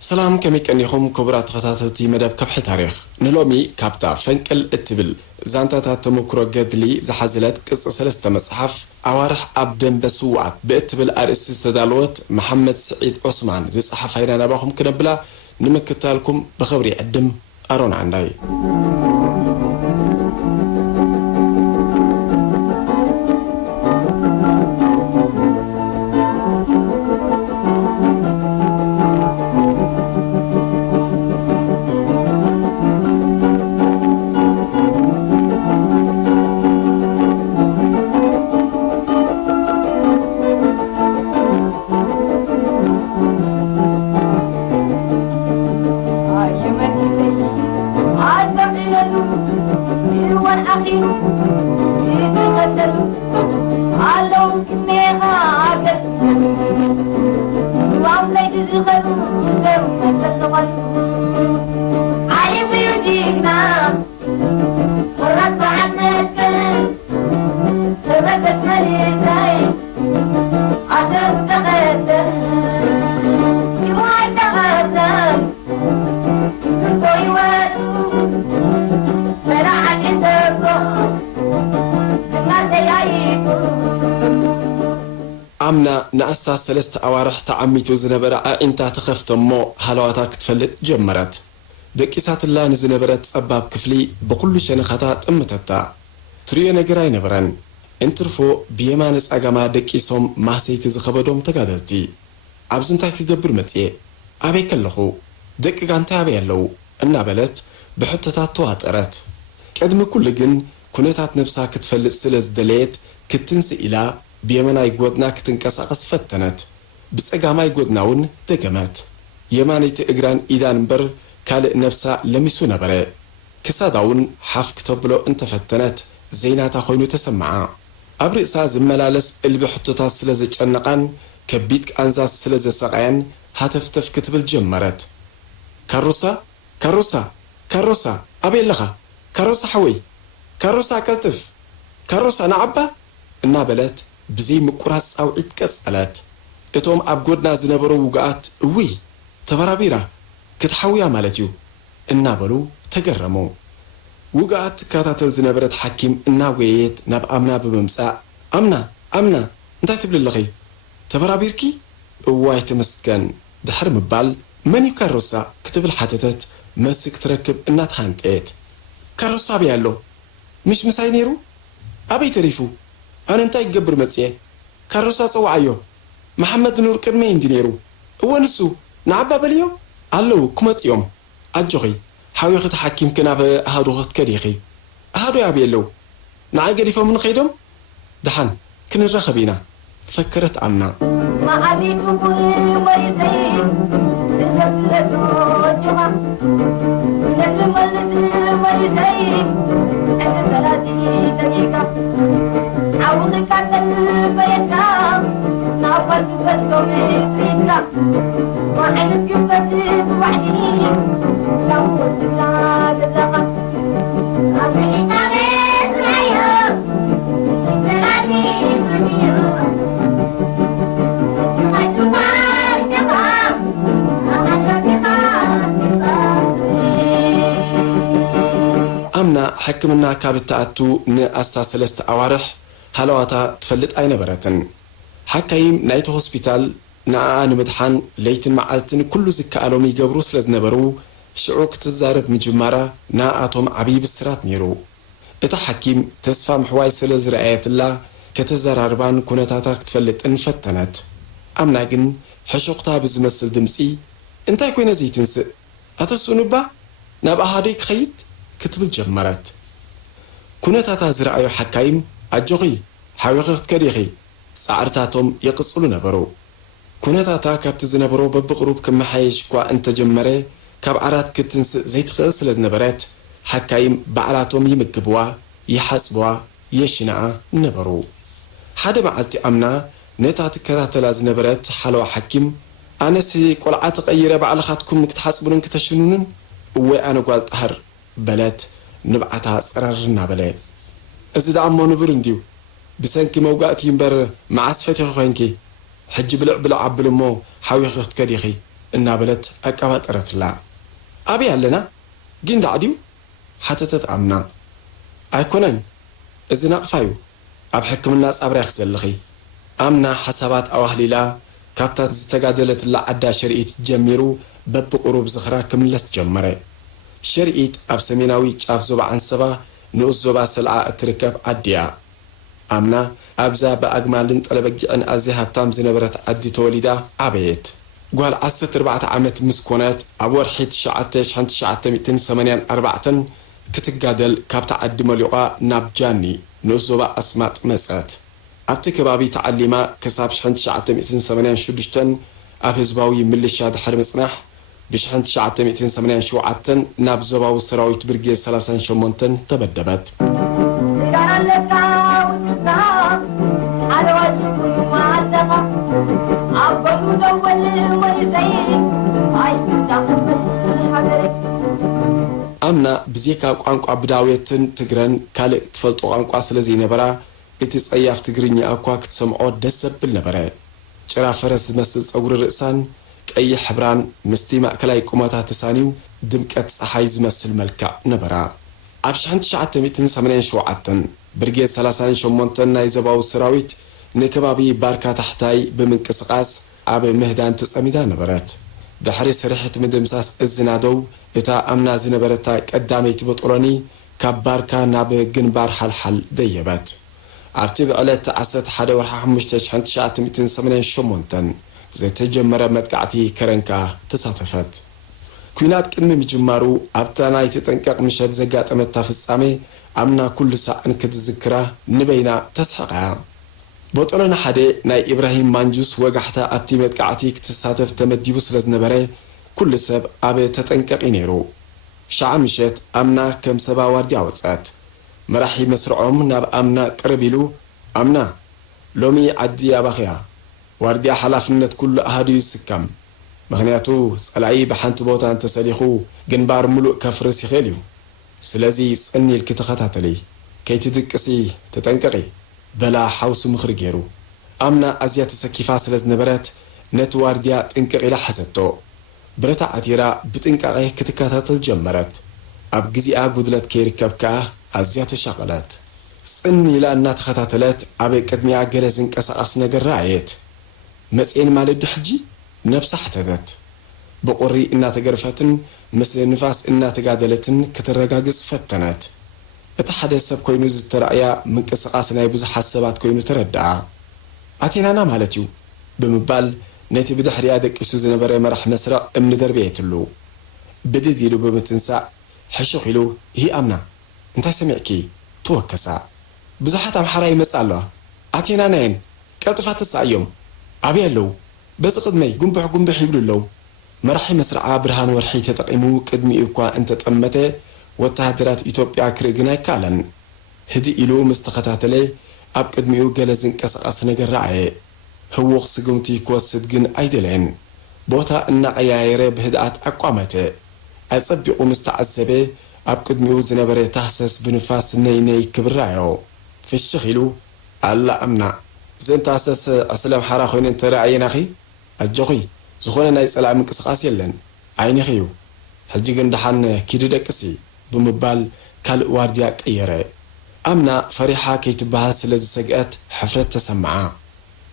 سلام كم يكنيهم كبرات خطاتي مدب كبح تاريخ نلومي كابتا فنكل اتبل زانتا تمكرو قدلي زحزلت قصة سلسة مصحف عوارح عبدن بسوعات باتبل ارس استدالوت محمد سعيد عثمان زي صحف هينا نباهم كنبلا نمكتالكم بخبري عدم ارون عندي أمنا نأستا سلست أوارح تعميتو زنبرا أنتا تخفتمو هلواتاك تفلت جمرت دكيسات الله نزنبرت سباب كفلي بكل شنخاتات أمتتا تريو نقراي نبرن انترفو بيمانس أقاما دكيسوم ماسيتي زخبادوم تقادلتي عبزنتا كيقبر متيه أبي كاللخو دك غانتا أبي اللو النابلت بحطتات تواترت كادم كل جن كونيتات نفسها كتفلت سلس دليت كتنسي إلا بيماناي قودنا كتنكساقس فتنت بس أقاماي قودناون دقمت يماني تقران إيدان بر كالق نفسا لميسو نبري كساداون حاف كتبلو انت فتنت زيناتا خوينو تسمعا أبرئسا زملالس اللي بحطوتا سلزج النقان كبيتك أنزاس سلزج ساقين هاتفتف كتب الجمرت كاروسا كاروسا كاروسا أبي اللغا كاروسا حوي كاروسا كالتف كاروسا نعبا النابلت بزي مقراص أو عيد كسالات اتوم أبقودنا زنبرو وقعات وي تبرابيرا كتحويا مالتيو النابلو تقرمو وقعات كاتاتل زنبرت حكيم الناويت ناب أمنا بممساء أمنا انتا تبل اللغي تبرابيركي واي تمسكن دحر مبال من يكاروسا كتب الحاتتت مسك تركب النات هانتيت كاروسا بيالو مش مساي نيرو أبي تريفو أنا انتا يقبر مسيه كاروسا صوعيو محمد نور كرمي اندينيرو ونسو نعبا بليو ألو كمت يوم أجوغي حاوي خط حكيم كناب هادو خط كريخي هادو يا بيلو نعي قريفة من خيدم دحان كن الرخبينا فكرت عنا ما عبيتو كل مريضين تزبلتو الجمع ونبل ملت المريضين عند 30 دقيقة عوض كاتل بريدنا نعبد بسوم فريدنا وحين جبت بوحدي سوت زاد الزغط أمحي تغيث العيون سلاتي فرميون سمعت طار جباب أخذت أمنا حكمنا كابتاتو نأسا سلست أوارح هلواتا تفلت أين براتن حكايم نايت هوسبيتال نعان مدحان ليتن معالتن كل زكا ألومي قبرو سلز نبرو شعوك تزارب مجمارة ناعتهم عبيب السرات نيرو إتا حكيم تسفى محواي سلز رأيت الله كتزاربان كونتاتاك تفلت انفتنت أمنا جن حشوقتا بزمسل دمسي انتا يكوين زي تنسق أتسو نبا نابا هاديك خيط كتب الجمرات كونتاتا زرعيو حكايم أجوغي حاويخت كريخي سعرتاتهم يقصلو نبرو كونتاتا كابت زنبرو ببقروب كما حيش كوا انت جمري كاب عرات كتنس زيت خلص لزنبرات حكايم بعراتهم يمقبوا يحاسبوا يشنعا نبرو حدا معلتي أمنا نتات كتاتلا زنبرات حلوة حكيم أنا سي قلعات غيرة بعلخاتكم مكتحاسبون كتشنونن وأنا قلت هر بلات ንብዓታ ፀራርና በለ እዚ ደኣሞ ንብር እንዲዩ ብሰንኪ መውጋእቲ እምበር መዓስፈት ኮይንኪ ሕጂ ብልዕ ዓብል እሞ ሓዊኺ ክትከዲኺ እናበለት ኣቀባጠረትላ ኣበይ ኣለና ግን ዳዕድዩ ሓተተት ኣምና ኣይኮነን እዚ ናቕፋዩ ኣብ ሕክምና ጻብርያ ክዘልኺ ኣምና ሓሳባት ኣዋህሊላ ካብታት ዝተጋደለትላ ዓዳ ሸርኢት ጀሚሩ በብቁሩብ ዝኽራ ክምለስ ጀመረ ሸርኢት ኣብ ሰሜናዊ ጫፍ ዞባ ዓንሰባ ንኡስ ዞባ ሰልዓ እትርከብ ዓዲያ ኣምና ኣብዛ ብኣግማልን ጠለበጊዕን ኣዝያ ሃብታም ዝነበረት ዓዲ ተወሊዳ ዓበየት ጓል 14 ዓመት ምስ ኮነት ኣብ ወርሒ 1984 ክትጋደል ካብታ ዓዲ መሊቋ ናብ ጃኒ ንኡስ ዞባ ኣስማጥ መፀት ኣብቲ ከባቢ ተዓሊማ ክሳብ 1986 ኣብ ህዝባዊ ምልሻ ድሕሪ ምጽናሕ ብ1987 ናብ ዞባዊ ሰራዊት ብርጌድ 38 ተበደበት ኣምና ብዜካ ቋንቋ ብዳውየትን ትግረን ካልእ ትፈልጦ ቋንቋ ስለዘይነበራ እቲ ጸያፍ ትግርኛ እኳ ክትሰምዖ ደስ ዘብል ነበረ ጭራ ፈረስ ዝመስል ጸጉሪ ርእሳን ቀይሕ ሕብራን ምስቲ ማእከላይ ቁመታ ተሳኒው ድምቀት ፀሓይ ዝመስል መልክዕ ነበራ ኣብ 1987 ብርጌድ 38 ናይ ዞባዊ ሰራዊት ንከባቢ ባርካ ታሕታይ ብምንቅስቓስ ኣብ ምህዳን ተጸሚዳ ነበረት ድሕሪ ስርሕት ምድምሳስ እዝናደው እታ ኣምና ዝነበረታ ቀዳመይቲ በጥሮኒ ካብ ባርካ ናብ ግንባር ሓልሓል ደየበት ኣብቲ ብዕለት 11 ወርሒ 1988 ዘተጀመረ መጥቃዕቲ ከረንካ ተሳተፈት ኩናት ቅድሚ ምጅማሩ ኣብታ ናይ ተጠንቀቕ ምሸት ዘጋጠመታ ፍጻሜ ኣምና ኩሉ ሳዕን ክትዝክራ ንበይና ተስሐቃያ በጥሮና ሓደ ናይ ኢብራሂም ማንጁስ ወጋሕታ ኣብቲ መጥቃዕቲ ክትሳተፍ ተመዲቡ ስለዝነበረ ኩሉ ሰብ ኣብ ተጠንቀቂ ነይሩ ሻዓ ምሸት ኣምና ከም ሰባ ዋርድያ ወፀት መራሒ መስርዖም ናብ ኣምና ቅርብ ኢሉ ኣምና ሎሚ ዓዲ ኣባኽያ ዋርድያ ሓላፍነት ኩሉ ኣሃድዩ ይስከም ምክንያቱ ጸላኢ ብሓንቲ ቦታ እንተሰሊኹ ግንባር ሙሉእ ከፍርስ ይኽእል እዩ ስለዚ ጽኒል ክትኸታተሊ ከይትድቅሲ ተጠንቀቂ በላ ሓውሱ ምኽሪ ገይሩ ኣምና ኣዝያ ተሰኪፋ ስለዝነበረት ነቲ ዋርድያ ጥንቅቕ ኢላ ሓዘቶ ብረታ ዓቲራ ብጥንቃቐ ክትከታተል ጀመረት ኣብ ግዚኣ ጉድለት ከይርከብ ከዓ ኣዝያ ተሻቐለት ጽኒላ እናተኸታተለት ኣብ ቅድሚያ ገለ ዝንቀሳቐስ ነገር ረኣየት መጽኤን ማለት ሕጂ ነብሳ ሓተተት ብቁሪ እናተገርፈትን ምስ ንፋስ እናተጋደለትን ክትረጋግጽ ፈተነት እቲ ሓደ ሰብ ኮይኑ ዝተራእያ ምንቅስቓስ ናይ ብዙሓት ሰባት ኮይኑ ተረድኣ ኣቴናና ማለት እዩ ብምባል ነቲ ብድሕሪያ ደቂሱ ዝነበረ መራሕ መስርዕ እምኒ ደርቤየትሉ ብድድ ኢሉ ብምትንሳእ ሕሹኽ ኢሉ ይህ ኣምና እንታይ ሰሚዕኪ ትወከሳ ብዙሓት ኣምሓራ ይመጽእ ኣለዋ ኣቴናና የን ቀልጥፋት ተሳእዮም ኣበይ ኣለዉ በዚ ቅድመይ ጉንብሕ ይብሉ ኣለዉ መራሒ መስርዓ ብርሃን ወርሒ ተጠቂሙ ቅድሚኡ እኳ እንተጠመተ ወተሃደራት ኢትዮጵያ ክርግና ይካለን ህዲ ኢሉ ምስ ተኸታተለ ኣብ ቅድሚኡ ገለ ዝንቀሳቐስ ነገር ረኣየ ህውኽ ስግምቲ ክወስድ ግን ኣይደለን ቦታ እናቀያየረ ብህድኣት ኣቋመተ ኣጸቢቑ ምስ ተዓዘበ ኣብ ቅድሚኡ ዝነበረ ታህሰስ ብንፋስ ነይ ክብራዮ ፍሽኽ ኢሉ ኣላ ኣምና ዘንታሰስ ዕስለም ሓራ ኮይኑ እንተረኣየናኺ ኣጆኺ ዝኾነ ናይ ጸላእ ምንቅስቓስ የለን ዓይኒኺ እዩ ሕጂ ግን ድሓን ኪዱ ደቅሲ ብምባል ካልእ ዋርድያ ቀየረ ኣምና ፈሪሓ ከይትበሃል ስለ ዝሰግአት ሕፍረት ተሰምዓ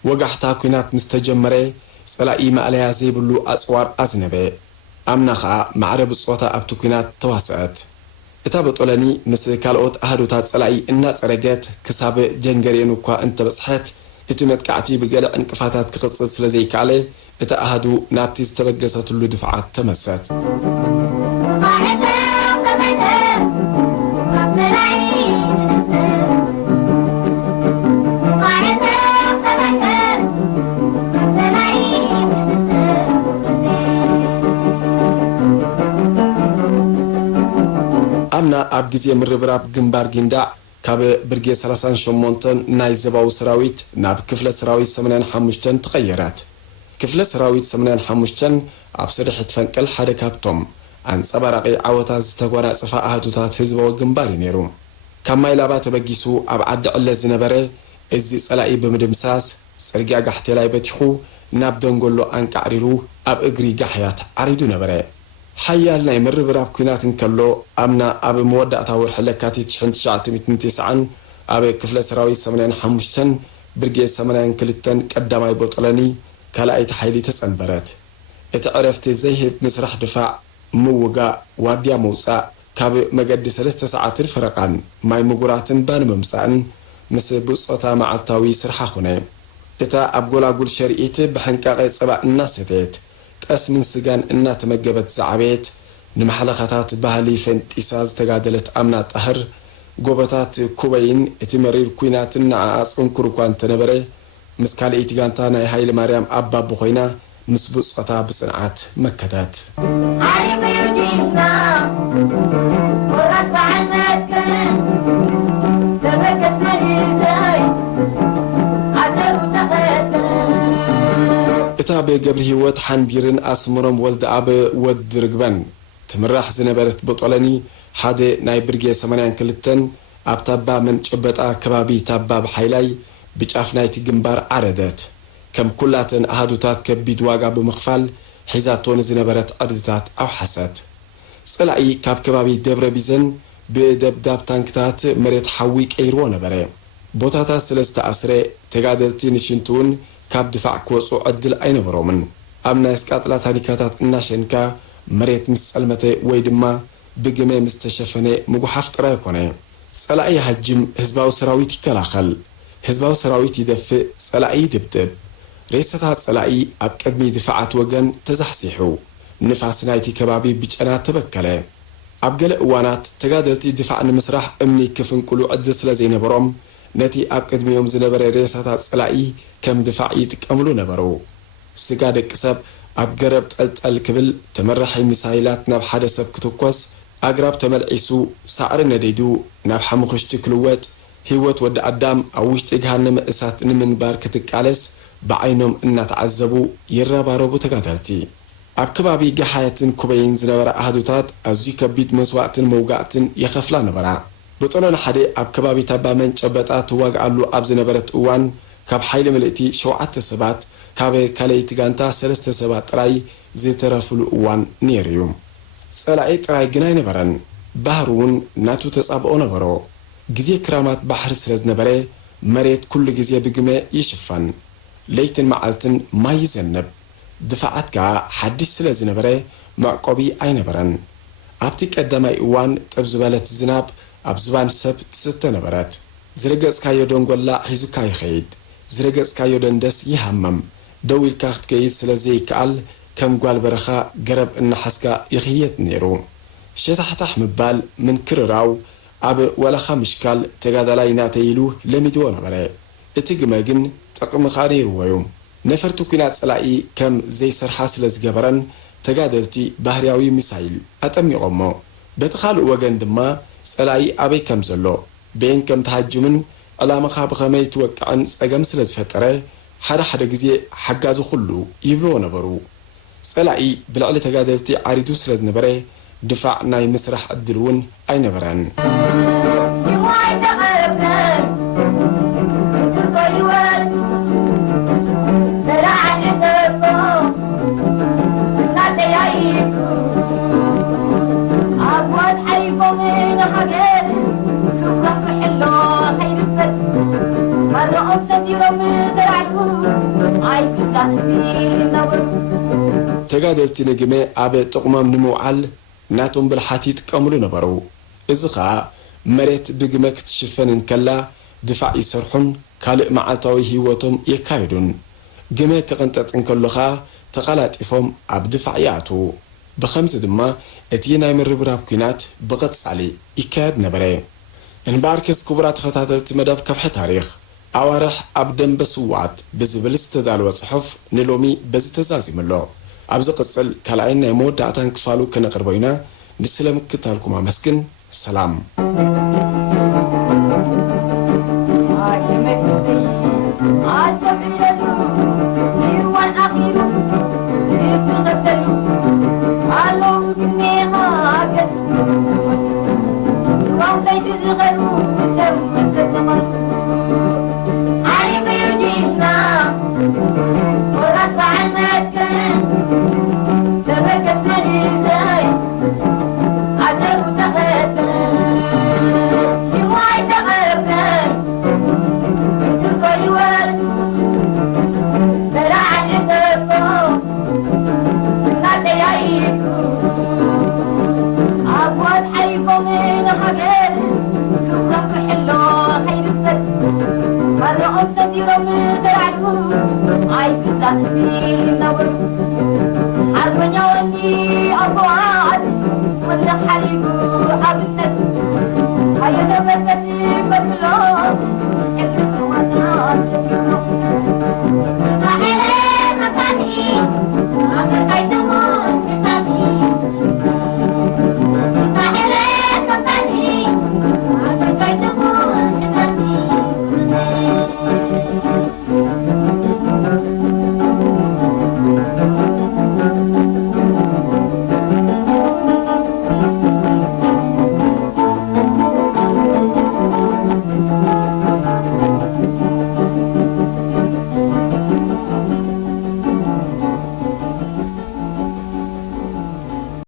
ወጋሕታ ኩናት ምስ ተጀመረ ጸላኢ ማእለያ ዘይብሉ ኣጽዋር ኣዝነበ ኣምና ከዓ ማዕረ ብጾታ ኣብቲ ኩናት ተዋስአት እታ በጦለኒ ምስ ካልኦት ኣህዶታት ጸላኢ እናጸረገት ክሳብ ጀንገሬን እኳ እንተበጽሐት እቲ መጥቃዕቲ ብገለ ዕንቅፋታት ክቕጽል ስለ ዘይከኣለ እታ ኣህዱ ናብቲ ዝተበገሰትሉ ድፍዓት ተመሰት ኣምና ኣብ ግዜ ምርብራብ ግንባር ጊንዳዕ ካብ ብርጌድ 38 ናይ ዞባዊ ሰራዊት ናብ ክፍለ ሰራዊት 85 ተቐየረት ክፍለ ሰራዊት 85 ኣብ ስርሒት ፈንቅል ሓደ ካብቶም ኣንጸባራቒ ዓወታት ዝተጎናጸፋ ኣህዱታት ህዝባዊ ግንባር እዩ ነይሩ ካብ ማይላባ ተበጊሱ ኣብ ዓዲ ዕለት ዝነበረ እዚ ጸላኢ ብምድምሳስ ጽርግያ ጋሕቴላይ በቲኹ ናብ ደንጎሎ ኣንቃዕሪሩ ኣብ እግሪ ጋሕያት ዓሪዱ ነበረ ሓያል ናይ ምርብራብ ኩናት እንከሎ ኣምና ኣብ መወዳእታ ወርሒ ለካቲት 1990 ኣብ ክፍለ ሰራዊት 85 ብርጌድ 82 ቀዳማይ ቦጠለኒ ካልኣይቲ ሓይሊ ተጸንበረት እቲ ዕረፍቲ ዘይህብ ምስራሕ ድፋዕ ምውጋእ ዋርድያ መውጻእ ካብ መገዲ 3 ሰዓትን ፍረቓን ማይ ምጉራትን ባን መምጻእን ምስ ብጾታ መዓልታዊ ስርሓ ኾነ እታ ኣብ ጎላጉል ሸርኢት ብሕንቃቐ ጸባ እናሰተት ጠስምን ስጋን እናተመገበት ዝዓበየት ንመሓለኻታት ባህሊ ፈንጢሳ ዝተጋደለት ኣምና ጣህር ጎበታት ኩበይን እቲ መሪር ኩናትን ንዓጽንኩር እኳ እንተነበረ ምስ ካልአይቲ ጋንታ ናይ ሃይለ ማርያም ኣባቦ ኮይና ምስ ብጾታ ብጽንዓት መከታት እታ ብገብሪ ህይወት ሓንቢርን ኣስምሮም ወልደ ኣብ ወድ ርግበን ትምራሕ ዝነበረት ቦጠለኒ ሓደ ናይ ብርጌድ 82 ኣብ ታባ መንጨበጣ ከባቢ ታባ ብሓይላይ ብጫፍ ናይቲ ግንባር ዓረደት ከም ኩላተን ኣሃዱታት ከቢድ ዋጋ ብምኽፋል ሒዛቶን ዝነበረት ዕድታት ኣውሓሰት ጸላኢ ካብ ከባቢ ደብረ ቢዘን ብደብዳብ ታንክታት መሬት ሓዊ ቀይርዎ ነበረ ቦታታት ስለዝተኣስረ ተጋደልቲ ንሽንቱውን ካብ ድፋዕ ክወፁ ዕድል ኣይነበሮምን ኣብ ናይ ስቃጥላ ታሪካታት እናሸንካ መሬት ምስ ጸልመተ ወይ ድማ ብግመ ምስ ተሸፈነ ምጉሓፍ ጥራይ ኮነ ጸላኢ ሃጅም ህዝባዊ ሰራዊት ይከላኸል ህዝባዊ ሰራዊት ይደፍእ ጸላኢ ይድብድብ ሬሳታት ጸላኢ ኣብ ቅድሚ ድፋዓት ወገን ተዛሕሲሑ ንፋስ ናይቲ ከባቢ ብጨና ተበከለ ኣብ ገለ እዋናት ተጋደልቲ ድፋዕ ንምስራሕ እምኒ ክፍንቅሉ ዕድል ስለ ዘይነበሮም ነቲ ኣብ ቅድሚዮም ዝነበረ ሬሳታት ጸላኢ ከም ድፋዕ ይጥቀምሉ ነበሩ ስጋ ደቂ ሰብ ኣብ ገረብ ጠልጠል ክብል ተመራሒ ሚሳይላት ናብ ሓደ ሰብ ክትኮስ ኣግራብ ተመልዒሱ ሳዕሪ ነደይዱ ናብ ሓሙኽሽቲ ክልወጥ ህይወት ወዲ ኣዳም ኣብ ውሽጢ ገሃነመ እሳት ንምንባር ክትቃለስ ብዓይኖም እናተዓዘቡ ይረባረቡ ተጋደልቲ ኣብ ከባቢ ገሓያትን ኩበይን ዝነበረ ኣህዱታት ኣዝዩ ከቢድ መስዋዕትን መውጋዕትን የኸፍላ ነበራ ብጦሎን ሓደ ኣብ ከባቢ ታባ መንጨበጣ ትዋግኣሉ ኣብ ዝነበረት እዋን ካብ ሓይሊ ምልእቲ 7 ሰባት ካብ ካልአይቲ ጋንታ 3 ሰባት ጥራይ ዝተረፍሉ እዋን ነይሩ ጸላኢ ጥራይ ግን ኣይነበረን ባህር እውን ናቱ ተጻብኦ ነበሮ ግዜ ክራማት ባሕሪ ስለ ዝነበረ መሬት ኩሉ ግዜ ብግመ ይሽፈን ለይትን መዓልትን ማይ ይዘንብ ድፋዓት ከዓ ሓድሽ ስለ ዝነበረ መዕቆቢ ኣይነበረን ኣብቲ ቀዳማይ እዋን ጥብ ዝበለት ዝናብ ኣብ ዝባን ሰብ ትስተ ነበረት ዝረገጽካዮ ደንጎላ ሒዙካ ይኸይድ ዝረገጽካዮ ደንደስ ይሃመም ደው ኢልካ ክትከይድ ስለ ዘይከኣል ከም ጓል በረኻ ገረብ እናሓስካ ይኽየት ነይሩ ሸታሕታሕ ምባል ምንክርራው ኣብ ወላኻ ምሽካል ተጋዳላይ ናተይሉ ለሚድዎ ነበረ እቲ ግመ ግን ጥቕሚ ኻሪርወዩ ነፈርቲ ኩናት ጸላኢ ከም ዘይሰርሓ ስለ ዝገበረን ተጋደልቲ ባህርያዊ ሚሳይል ኣጠሚቖሞ በቲ ካልእ ወገን ድማ ጸላኢ ኣበይ ከም ዘሎ ቤን ከም ተሃጅምን ዕላማኻ ብኸመይ ትወቅዕን ጸገም ስለ ዝፈጠረ ሓደ ግዜ ሓጋዙ ኩሉ ይብልዎ ነበሩ ጸላኢ ብልዕሊ ተጋደልቲ ዓሪዱ ስለ ዝነበረ ድፋዕ ናይ ምስራሕ ዕድል እውን ኣይነበረን ተጋደልቲ ንግመ ኣብ ጥቕሞም ንምውዓል ናቶም ብልሓት ይጥቀምሉ ነበሩ እዚ ኸኣ መሬት ብግመ ክትሽፈን እንከላ ድፋዕ ይሰርሑን ካልእ መዓልታዊ ህይወቶም የካይዱን ግመ ክቕንጠጥ እንከሎኻ ተቐላጢፎም ኣብ ድፋዕ ይኣትዉ ብኸምዚ ድማ እቲ ናይ ምርብራብ ኩናት ብቐጻሊ ይካየድ ነበረ እንባርከስ ክቡራት ተኸታተልቲ መደብ ከብሒ ታሪኽ ኣዋርሕ ኣብ ደንበ ስዋዕት ብዝብል ዝተዳለወ ጽሑፍ ንሎሚ በዚ ተዛዚምሎ ኣብዚ ቅጽል ካልኣይን ናይ መወዳእታን ክፋሉ ክነቕርቦ ኢና ንስለምክታልኩም ኣመስግን ሰላም I أو بيت زغرو سوى ستغرو علي بيجينا ورفع المسكن تبكت مليزاي عزر وتغتن جمعي تغربن بتركي ورد بلع الإتفاق نادي يعيدو أبواب حيكم من حجر شكرا بحلو خير السد مرة ستيرا مزرعتو عايز صاحبي نور حرب يومي أبوات ولا حليبو حب النت هيا تبكت بكلو